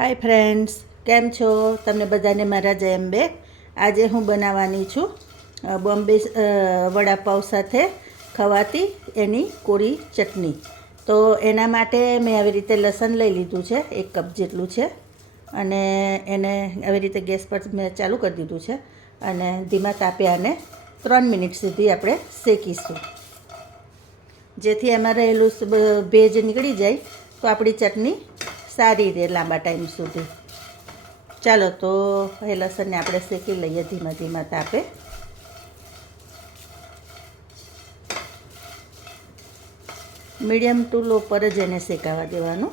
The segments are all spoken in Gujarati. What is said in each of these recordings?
હાય ફ્રેન્ડ્સ, કેમ છો? તમને બધાને મારા જય અંબે. આજે હું બનાવવાની છું બોમ્બે વડાપાઉં સાથે ખવાતી એની કોરી ચટણી. તો એના માટે મેં આવી રીતે લસણ લઈ લીધું છે, 1 કપ જેટલું છે, અને એને આવી રીતે ગેસ પર મેં ચાલુ કરી દીધું છે અને ધીમા તાપે આને 3 મિનિટ સુધી આપણે શેકીશું, જેથી એમાં રહેલું ભેજ નીકળી જાય તો આપણી ચટણી સારી રહે લાંબા ટાઈમ સુધી. ચાલો તો એ લસણને આપણે શેકી લઈએ ધીમા તાપે. મીડિયમ ટુ લો પર જ એને શેકાવા દેવાનું.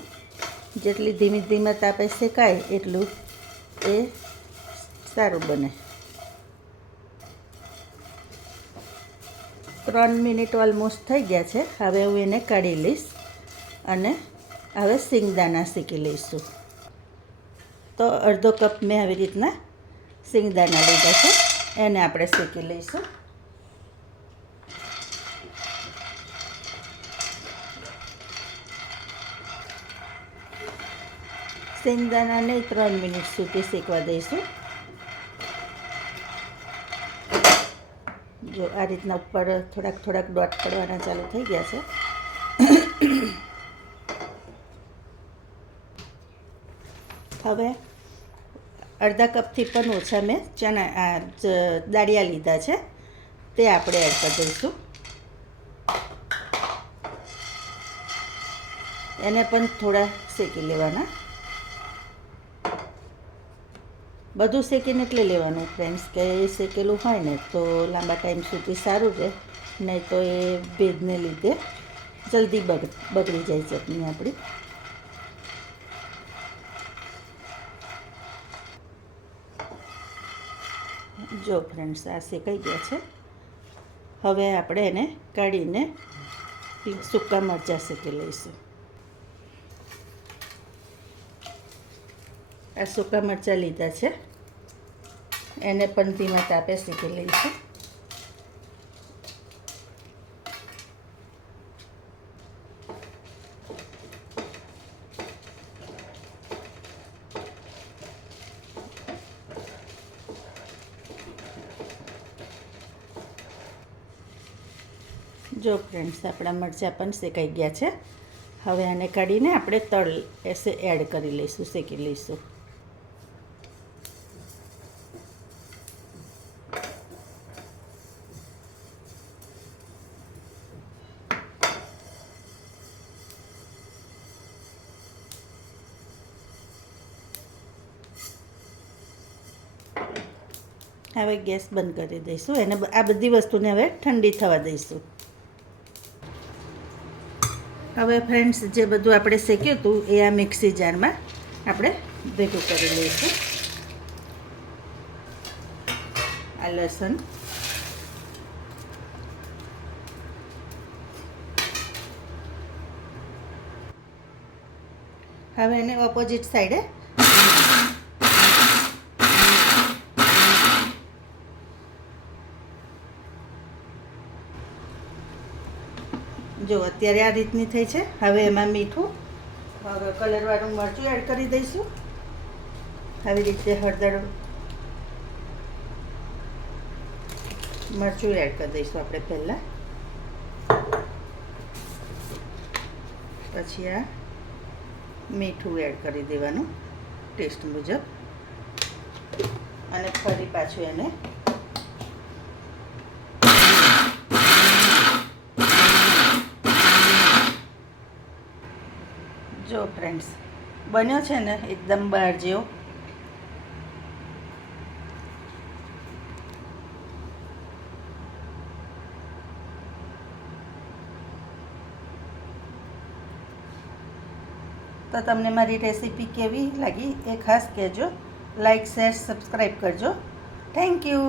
જેટલી ધીમા તાપે શેકાય એટલું એ સારું બને. 3 મિનિટ ઓલમોસ્ટ થઈ ગયા છે. હવે હું એને કાઢી લઈશ અને હવે સિંગદાણા શેકી લઈશું. તો અડધો કપ મેં આવી રીતના સિંગદાણા લીધા છે, એને આપણે શેકી લઈશું. સિંગદાણાને 3 મિનિટ સુધી શેકવા દઈશું. જો આ રીતના ઉપર થોડાક ડોટ પડવાના ચાલુ થઈ ગયા છે. હવે અડધા કપથી પણ ઓછા મેં દાળિયા લીધા છે, તે આપણે એડ કરી દઈશું. એને પણ થોડા શેકી લેવાના. બધું શેકીને એટલે લેવાનું ફ્રેન્ડ્સ, કે એ શેકેલું હોય ને તો લાંબા ટાઈમ સુધી સારું રહે, નહીં તો એ ભેજને લીધે જલ્દી બગડી જાય ચટણી આપણી. જો ફ્રેન્ડ્સ, આ શેકાઈ ગયા છે. હવે આપણે એને કાઢીને સૂકા મરચાં શેકી લઈશું. આ સૂકા મરચાં લીધા છે, એને પણ ધીમા તાપે શેકી લઈશું. જો ફ્રેન્ડ્સ, આપણા મરચાં પણ શેકાઈ ગયા છે. હવે આને કાઢીને આપણે તળ એડ કરી લઈશું, શેકી લઈશું. હવે ગેસ બંધ કરી દઈશું. એને આ બધી વસ્તુને હવે ઠંડી થવા દઈશું. હવે ફ્રેન્ડ્સ, જે બધું આપણે શેક્યું હતું એ આ મિક્સી જારમાં આપણે ભેગું કરી લઈશું. આ લસણ, હવે એને ઓપોઝિટ સાઈડે જો અત્યારે આ રીતની થઈ છે. હવે એમાં મીઠું, કલરવાળું મરચું એડ કરી દઈશું. આવી રીતે હળદર મરચું એડ કરી દઈશું આપણે પહેલાં. પછી આ મીઠું એડ કરી દેવાનું ટેસ્ટ મુજબ, અને ફરી પાછું એને જો ફ્રેન્ડ્સ, બન્યો છે ને એકદમ બહાર જેવો. તો તમને મારી રેસીપી કેવી લાગી એ ખાસ કહેજો. લાઈક, શેર, સબસ્ક્રાઈબ કરજો. Thank you.